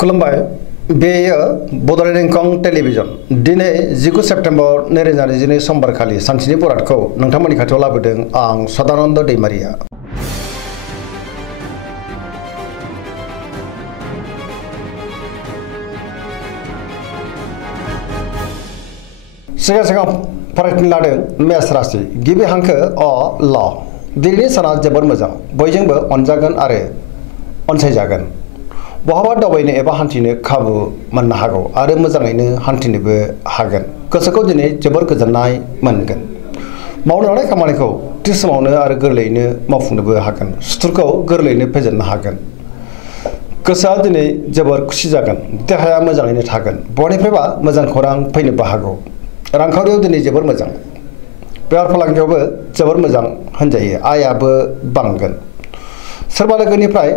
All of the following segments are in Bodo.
खुलुमबाय बेयो बड'लेण्ड इंखं टेलिभिजन दिनै 19 सेप्तेम्बर 2022 समबारखालि सानसेनि बरादखौ नोंथांमोननि खाथियाव लाबोदों आं सदानन्द दैमारिया। सिगां फरायफिन लादों मेष राशि गिबि हांखो अ ल दिनैनि साना जोबोर मोजां बयजोंबो अनजागोन आरो अनसायजागोन। बहाबा दावबायनो एबा हान्थिनो खाबु मोननो हागौ आरो मोजाङैनो हान्थिनोबो हागोन। गोसोखौ दिनै जोबोर गोजोननाय मोनगोन। मावनो लानाय खामानिखौ थि समावनो आरो गोरलैयैनो मावफुंनोबो हागोन। सुथुरखौ गोरलैयैनो फेजेननो हागोन। गोसोआ दिनै जोबोर खुसि जागोन। देहाया मोजाङैनो थागोन। बयनिफ्रायबा मोजां खौरां फैनोबो हागौ। रांखावरियाव दिनै जोबोर मोजां। बेफार फालांगियावबो जोबोर मोजां होनजायो। आयाबो बांगोन। सोरबा लोगोनिफ्राय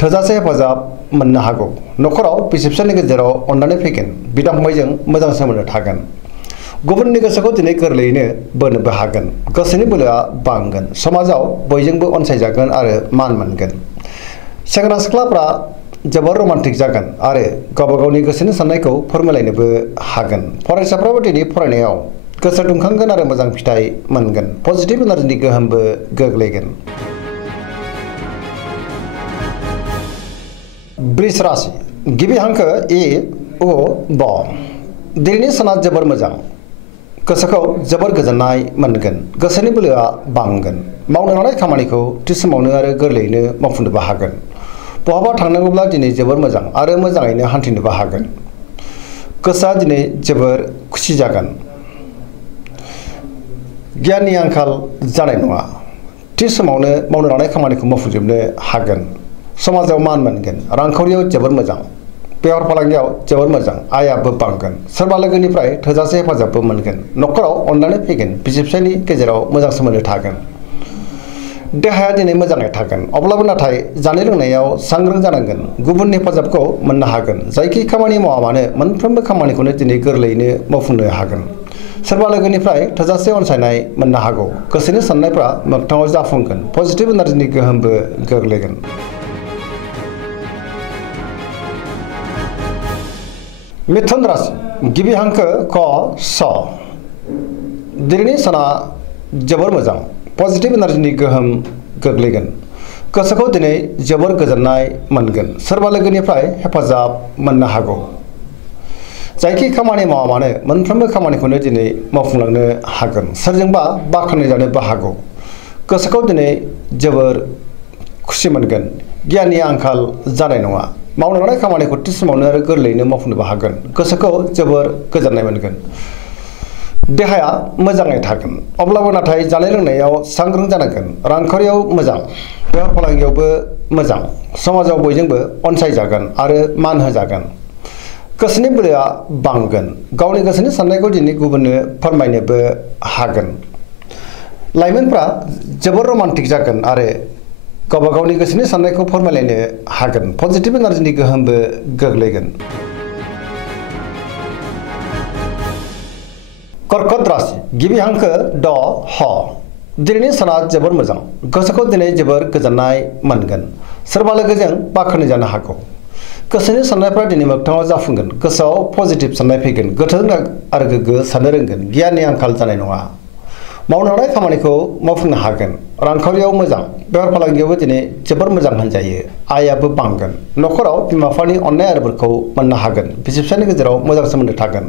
थोजासे हेफाजाब मोननो हागौ। न'खराव बिसि फिसायनि गेजेराव अननानै फैगोन। बिदा फंबायजों मोजां सोमोन्दो थागोन। गुबुननि गोसोखौ दिनै गोरलैयैनो बोनोबो हागोन। गोसोनि बोलोआ बांगोन। समाजाव बयजोंबो अनसायजागोन आरो मान मोनगोन। सेंग्रा सिख्लाफ्रा जोबोर रमान्टिक जागोन आरो गावबा गावनि गोसोनि साननायखौ फोरमायलायनोबो हागोन। फरायसाफ्राबो दिनै फरायनायाव गोसो दुंखांगोन आरो मोजां फिथाइ मोनगोन। पजिटिभ एनार्जिनि गोहोमबो गोग्लैगोन। वृष राशि गिबि हांखो ए अ ब दिनैनि साना जोबोर मोजां। गोसोखौ जोबोर गोजोननाय मोनगोन। गोसोनि बोलोआ बांगोन। मावनो लानाय खामानिखौ थि समावनो आरो गोरलैयैनो मावफुंनोबो हागोन। बहाबा थांनांगौब्ला दिनै जोबोर मोजां आरो मोजाङैनो हान्थिनोबो हागोन। गोसोआ दिनै जोबोर खुसि जागोन। गियाननि आंखाल जानाय नङा। थि समावनो मावनो लानाय खामानिखौ मावफुंजोबनो हागोन। समाजाव मान मोनगोन। रांखावरियाव जोबोर मोजां। बेफार फालांगियाव जोबोर मोजां। आयाबो बांगोन। सोरबा लोगोनिफ्राय थोजासे हेफाजाबबो मोनगोन। न'खराव अननानै फैगोन। बिसि फिसायनि गेजेराव मोजां सोमोन्दो थागोन। देहाया दिनै मोजाङै थागोन। अब्लाबो नाथाय जानाय लोंनायाव सांग्रां जानांगोन। गुबुननि हेफाजाबखौ मोननो हागोन। जायखि खामानि मावा मानो मोनफ्रोमबो खामानिखौनो दिनै गोरलैयैनो मावफुंनो हागोन। सोरबा लोगोनिफ्राय थोजासे अनसायनाय मोननो हागौ। गोसोनि साननायफ्रा मोगथाङाव जाफुंगोन। पजिटिभ एनार्जिनि गोहोमबो गोग्लैगोन। मिथुन राशि गिबि हांखो क स दिनैनि साना जोबोर मोजां। पजिटिभ एनार्जिनि गोहोम गोग्लैगोन। गोसोखौ दिनै जोबोर गोजोननाय मोनगोन। सोरबा लोगोनिफ्राय हेफाजाब मोननो हागौ। जायखि खामानि मावा मानो मोनफ्रोमबो खामानिखौनो दिनै मावफुंलांनो हागोन। सोरजोंबा बाख्नायजानोबो हागौ। गोसोखौ दिनै जोबोर खुसि मोनगोन। गियाननि आंखाल जानाय नङा। मावनो लानाय खामानिखौ थि समावनो आरो गोरलैयैनो मावफुंनोबो हागोन। गोसोखौ जोबोर गोजोननाय मोनगोन। देहाया मोजाङै थागोन। अब्लाबो नाथाय जानाय लोंनायाव सांग्रां जानांगोन। रांखावरियाव मोजां। बेफार फालांगियावबो मोजां। समाजाव बयजोंबो अनसायजागोन आरो मान होजागोन। गोसोनि बोलोआ बांगोन। गावनि गोसोनि साननायखौ दिनै गुबुननो फोरमायनोबो हागोन। लाइमोनफ्रा जोबोर रमान्टिक जागोन आरो गावबा गावनि गोसोनि साननायखौ फोरमायलायनो हागोन। पजिटिभ एनार्जिनि गोहोमबो गोग्लैगोन। कर्कट राशि गिबि हांखो ड ह दिनैनि साना जोबोर मोजां। गोसोखौ दिनै जोबोर गोजोननाय मोनगोन। सोरबा लोगोजों बाख्नाय जानो हागौ। गोसोनि साननायफ्रा दिनै मोगथाङाव जाफुंगोन। गोसोआव पजिटिभ साननाय फैगोन। गोथों आरो गोग्गो साननो रोंगोन। गियाननि आंखाल जानाय नङा। मावनो लानाय खामानिखौ मावफुंनो हागोन। रांखावरियाव मोजां। बेफार फालांगियावबो दिनै जोबोर मोजां होनजायो। आयाबो बांगोन। न'खराव बिमा बिफानि अननाय आरो बोरखौ मोननो हागोन। बिसि फिसायनि गेजेराव मोजां सोमोन्दो थागोन।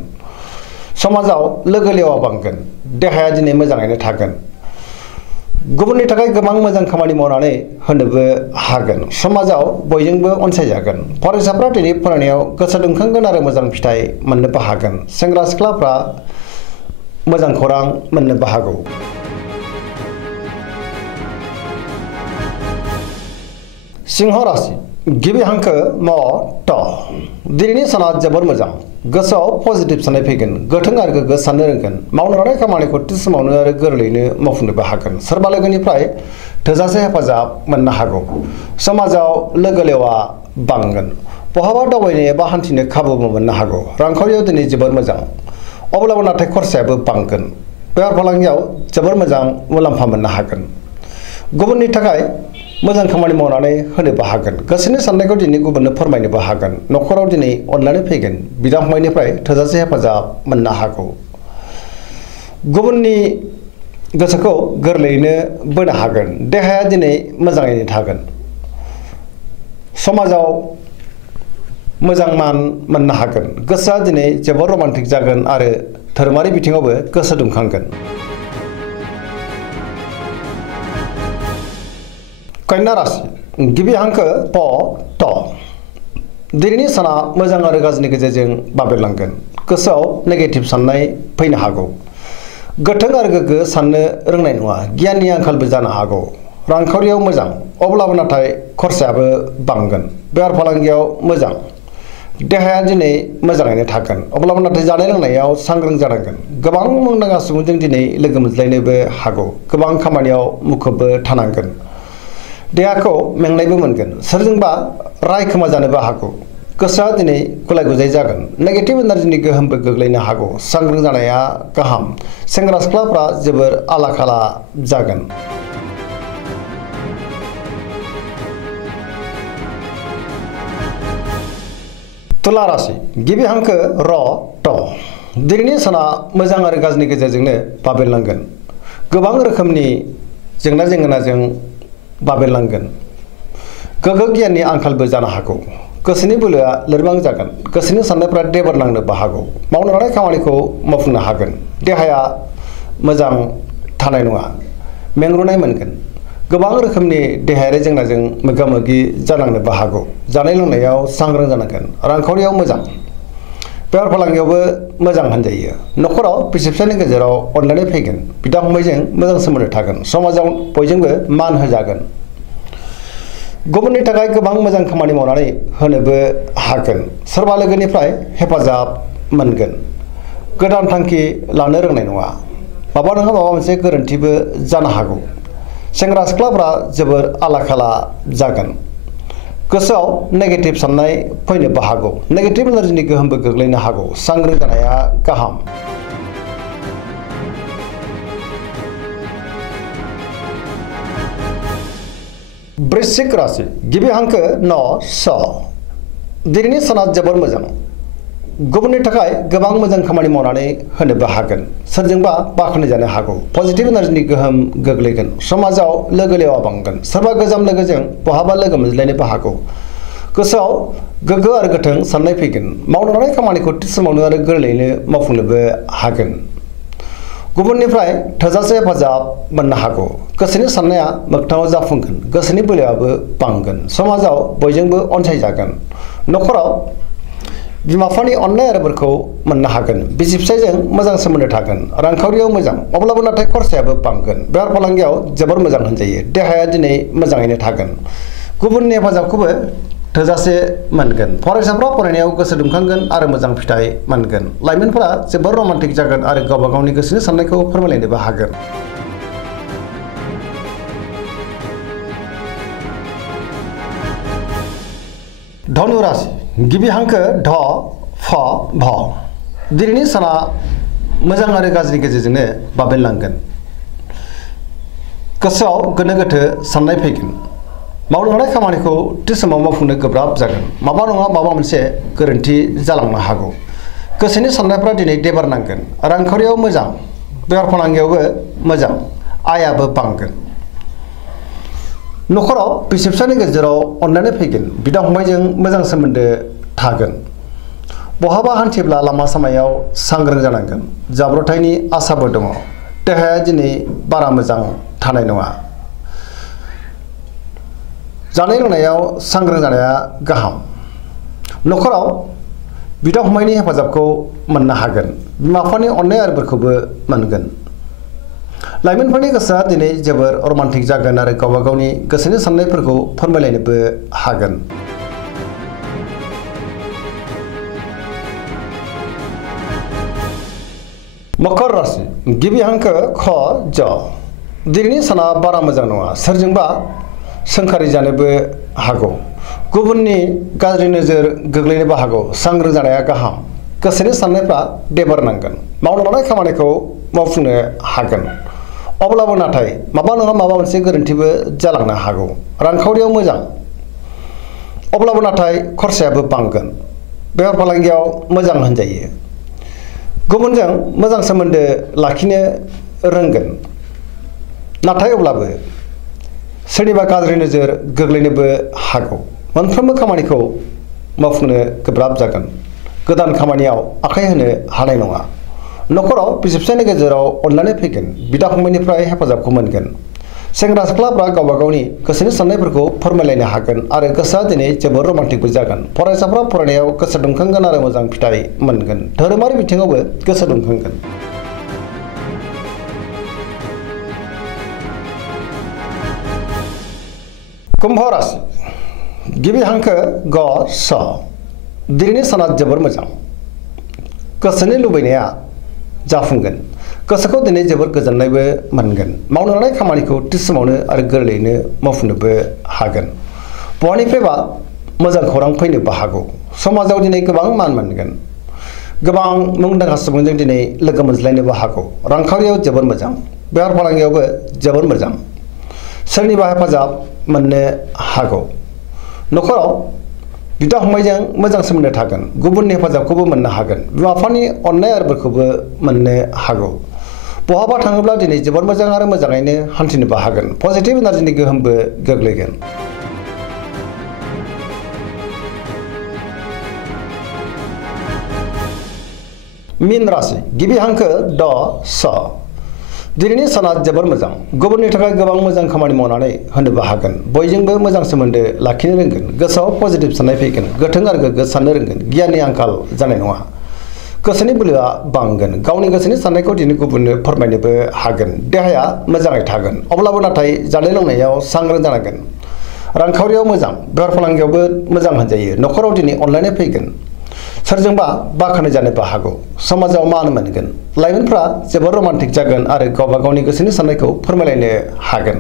समाजाव लोगो लेवा बांगोन। देहाया दिनै मोजाङैनो थागोन। गुबुननि थाखाय गोबां मोजां खामानि मावनानै होनोबो हागोन। समाजाव बयजोंबो अनसायजागोन। फरायसाफ्रा दिनै फरायनायाव गोसो दुंखांगोन आरो मोजां फिथाइ मोननोबो हागोन। सेंग्रा सिख्लाफ्रा मोजां खौरां मोननोबो हागौ। सिंह राशि गिबि हांखो म ट दिनैनि साना जोबोर मोजां। गोसोआव पजिटिभ साननाय फैगोन। गोथों आरो गोग्गो साननो रोंगोन। मावनो लानाय खामानिखौ थि समावनो आरो गोरलैयैनो मावफुंनोबो हागोन। सोरबा लोगोनिफ्राय थोजासे हेफाजाब मोननो हागौ। समाजाव लोगो लेवा बांगोन। बहाबा दावबायनो एबा हान्थिनो खाबुबो मोननो हागौ। रांखावरियाव दिनै जोबोर मोजां। अब्लाबो नाथाय खरसायाबो बांगोन। बेफार फालांगियाव जोबोर मोजां मुलाम्फा मोननो हागोन। गुबुननि थाखाय मोजां खामानि मावनानै होनोबो हागोन गोसोनि साननायखौ दिनै गुबुननो फोरमायनोबो हागोन न'खराव दिनै अननानै फैगोन बिदा फंबायनिफ्राय थोजासे हेफाजाब मोननो हागौ गुबुननि गोसोखौ गोरलैयैनो बोनो हागोन देहाया दिनै मोजाङैनो थागोन समाजाव मोजां मान मोननो हागोन गोसोआ दिनै जोबोर रमान्टिक जागोन आरो धोरोमारि बिथिङावबो गोसो दुंखांगोन कन्या राशि गिबि हांखो प ट दिनैनि साना मोजां आरो गाज्रिनि गेजेरजों बाबेरलांगोन गोसोआव नेगेटिभ साननाय फैनो हागौ गोथों आरो गोग्गो साननो रोंनाय नङा गियाननि आंखालबो जानो हागौ रांखावरियाव मोजां अब्लाबो नाथाय खरसायाबो बांगोन बेफार फालांगियाव मोजां देहाया दिनै मोजाङैनो थागोन अब्लाबो नाथाय जानाय लोंनायाव सांग्रां जानांगोन गोबां मुंदांखा सुबुंजों दिनै लोगो मोनज्लायनोबो हागौ गोबां खामानियाव मुखुबबो थानांगोन देहाखौ मेंनायबो मोनगोन सोरजोंबा राय खोमा जानोबो हागौ गोसोआ दिनै गुलाय गुजाय जागोन नेगेटिभ एनार्जिनि गोहोमबो गोग्लैनो हागौ सांग्रां जानाया गाहाम सेंग्रा सिख्लाफ्रा जोबोर आला खाला जागोन तुला राशि गिबि हांखो र ट दिनैनि साना मोजां आरो गाज्रिनि गेजेरजोंनो बाबेरलांगोन गोबां रोखोमनि जेंना जेंनाजों बाबेरलांगोन गोग्गो गियाननि आंखालबो जानो हागौ गोसोनि बोलोआ लोरबां जागोन गोसोनि साननायफ्रा देबार नांनोबो हागौ मावनो लानाय खामानिखौ मावफुंनो हागोन देहाया मोजां थानाय नङा मेंग्रुनाय मोनगोन गोबां रोखोमनि देहायारि जेंनाजों मोगा मोगि जानांनोबो हागौ जानाय लोंनायाव सांग्रां जानांगोन रांखावरियाव मोजां बेफार फालांगियावबो मोजां होनजायो न'खराव बिसि फिसायनि गेजेराव अनलायनाय फैगोन बिदा फंबायजों मोजां सोमोन्दो थागोन समाजाव बयजोंबो मान होजागोन गुबुननि थाखाय गोबां मोजां खामानि मावनानै होनोबो हागोन सोरबा लोगोनिफ्राय हेफाजाब मोनगोन गोदान थांखि लानो रोंनाय नङा माबा नङा माबा मोनसे गोरोन्थिबो जानो हागौ सेंग्रा सिख्लाफ्रा जोबोर आला खाला जागोन गोसोआव नेगेटिभ साननाय फैनोबो हागौ नेगेटिभ एनार्जिनि गोहोमबो गोग्लैनो हागौ सांग्रां जानाया गाहाम वृश्चिक राशि गिबि हांखो न स दिनैनि साना जोबोर मोजां गुबुननि थाखाय गोबां मोजां खामानि मावनानै होनोबो हागोन सोरजोंबा बाख्नाय जानो हागौ पजिटिभ एनार्जिनि गोहोम गोग्लैगोन समाजाव लोगो लेवा बांगोन सोरबा गोजाम लोगोजों बहाबा लोगो मोनज्लायनोबो हागौ गोसोआव गोग्गो आरो गोथों साननाय फैगोन मावनो लानाय खामानिखौ थि समावनो आरो गोरलैयैनो मावफुंनोबो हागोन गुबुननिफ्राय थोजासे हेफाजाब मोननो हागौ गोसोनि साननाया मोगथाङाव जाफुंगोन गोसोनि बोलोआबो बांगोन समाजाव बयजोंबो अनसायजागोन न'खराव बिमा बिफानि अननाय आरो बोरखौ मोननो हागोन बिसि फिसायजों मोजां सोमोन्दो थागोन रांखावरियाव मोजां अब्लाबो नाथाय खरसायाबो बांगोन बेफार फालांगियाव जोबोर मोजां होनजायो देहाया दिनै मोजाङैनो थागोन गुबुननि हेफाजाबखौबो थोजासे मोनगोन फरायसाफ्रा फरायनायाव गोसो दुंखांगोन आरो मोजां फिथाइ मोनगोन लाइमोनफोरा जोबोर रमान्टिक जागोन आरो गावबा गावनि गोसोनि साननायखौ फोरमायलायनोबो हागोन धनु राशि गिबि हांखो ध फ भ दिनैनि साना मोजां आरो गाज्रिनि गेजेरजोंनो बाबेरलांगोन गोसोआव गोनो गोथो साननाय फैगोन मावनो लानाय खामानिखौ थि समाव मावफुंनो गोब्राब जागोन माबा नङा माबा मोनसे गोरोन्थि जालांनो हागौ गोसोनि साननायफ्रा दिनै देबार नांगोन रांखावरियाव मोजां बेफार फालांगियावबो मोजां आयाबो बांगोन न'खराव बिसि फिसायनि गेजेराव अनलायनाय फैगोन बिदा फंबायजों मोजां सोमोन्दो थागोन बहाबा हान्थिब्ला लामा सामायाव सांग्रां जानांगोन जाब्रथायनि आसाबो दङ देहाया दिनै बारा मोजां थानाय नङा जानाय लोंनायाव सांग्रां जानाया गाहाम न'खराव बिदा फंबायनि हेफाजाबखौ मोननो हागोन बिमा बिफानि अननाय आरो बोरखौबो मोनगोन लाइमोनफोरनि गोसोआ दिनै जोबोर रमान्टिक जागोन आरो गावबा गावनि गोसोनि साननायफोरखौ फोरमायलायनोबो हागोन मकर राशि गिबि हांखो ख ज दिनैनि साना बारा मोजां नङा सोरजोंबा सोंखारि जानोबो हागौ गुबुननि गाज्रि नोजोर गोग्लैनोबो हागौ सांग्रां जानाया गाहाम गोसोनि साननायफ्रा देबार नांगोन मावनो लानाय खामानिखौ मावफुंनो हागोन अब्लाबो नाथाय माबा नङा माबा मोनसे गोरोन्थिबो जालांनो हागौ। रांखावरियाव मोजां, अब्लाबो नाथाय खरसायाबो बांगोन। बेफार फालांगियाव मोजां होनजायो। गुबुनजों मोजां सोमोन्दो लाखिनो रोंगोन, नाथाय अब्लाबो सोरनिबा गाज्रि नोजोर गोग्लैनोबो हागौ। मोनफ्रोमबो खामानिखौ मावफुंनो गोब्राब जागोन। गोदान खामानियाव आखाइ होनो हानाय नङा। न'खराव बिसि-फिसायनि गेजेराव अनलायनाय फैगोन। बिदा-फंबायनिफ्राय हेफाजाबखौ मोनगोन। सेंग्रा सिख्लाफ्रा गावबा गावनि गोसोनि साननायफोरखौ फोरमायलायनो हागोन आरो गोसोआ दिनै जोबोद रमान्टिकबो जागोन। फरायसाफ्रा फरायनायाव गोसो दुंखांगोन आरो मोजां फिथाइ मोनगोन। धोरोमारि बिथिङावबो गोसो दुंखांगोन। कुम्भ राशि गिबि हांखो ग स। दिनैनि साना जोबोर मोजां। गोसोनि लुबैनाया जाफुंगोन। गोसोखौ दिनै जोबोर गोजोननायबो मोनगोन। मावनो लानाय खामानिखौ थि समावनो आरो गोरलैयैनो मावफुंनोबो हागोन। बहानिफ्रायबा मोजां खौरां फैनोबो हागौ। समाजाव दिनै गोबां मान मोनगोन। गोबां मुंदांखा सुबुंजों दिनै लोगो मोनज्लायनोबो हागौ। रांखावरियाव जोबोर मोजां। बेफार फालांगियावबो जोबोर मोजां। सोरनिबा हेफाजाब मोननो हागौ। न'खराव बिदा-फंबायजों मोजां सोमोन्दो थागोन। गुबुननि हेफाजाबखौबो मोननो हागोन। बिमा-बिफानि अननाय आरो बोरखौबो मोननो हागौ। बहाबा थाङोब्ला दिनै जोबोर मोजां आरो मोजाङैनो हान्थिनोबो हागोन। पजिटिभ एनार्जिनि गोहोमबो गोग्लैगोन। मीन राशि गिबि हांखो ड स। दिनैनि साना जोबोर मोजां। गुबुननि थाखाय गोबां मोजां खामानि मावनानै होनोबो हागोन। बयजोंबो मोजां सोमोन्दो लाखिनो रोंगोन। गोसोआव पजिटिभ साननाय फैगोन। गोथों आरो गोग्गो साननो रोंगोन। गियाननि आंखाल जानाय नङा। गोसोनि बोलोआ बांगोन। गावनि गोसोनि साननायखौ दिनै गुबुननो फोरमायनोबो हागोन। देहाया मोजाङै थागोन। अब्लाबो नाथाय जानाय लोंनायाव सांग्रां जानांगोन। रांखावरियाव मोजां। बेफार फालांगियावबो मोजां होनजायो। न'खराव दिनै अनलायनाय फैगोन। सोरजोंबा बाखनाय जानोबो हागौ। समाजाव मान मोनगोन। लाइमोनफ्रा जोबोर रमान्टिक जागोन आरो गावबा गावनि गोसोनि साननायखौ फोरमायलायनो हागोन।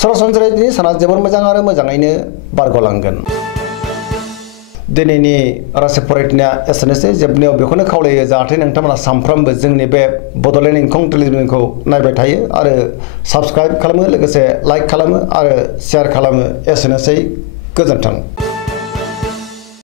सरासनस्रायै दिनै साना जोबोर मोजां आरो मोजाङैनो बारग'लांगोन। दिनैनि राशि फरायथिनाया एसेनोसै। जोबनायाव बेखौनो खावलायो जाहाथे नोंथांमोना सानफ्रोमबो जोंनि बे बड'लेण्ड इंखं टेलिभिजनखौ नायबाय थायो आरो साबस्क्राइब खालामो, लोगोसे लाइक खालामो आरो शेयार खालामो। एसेनोसै। गोजोन्थों।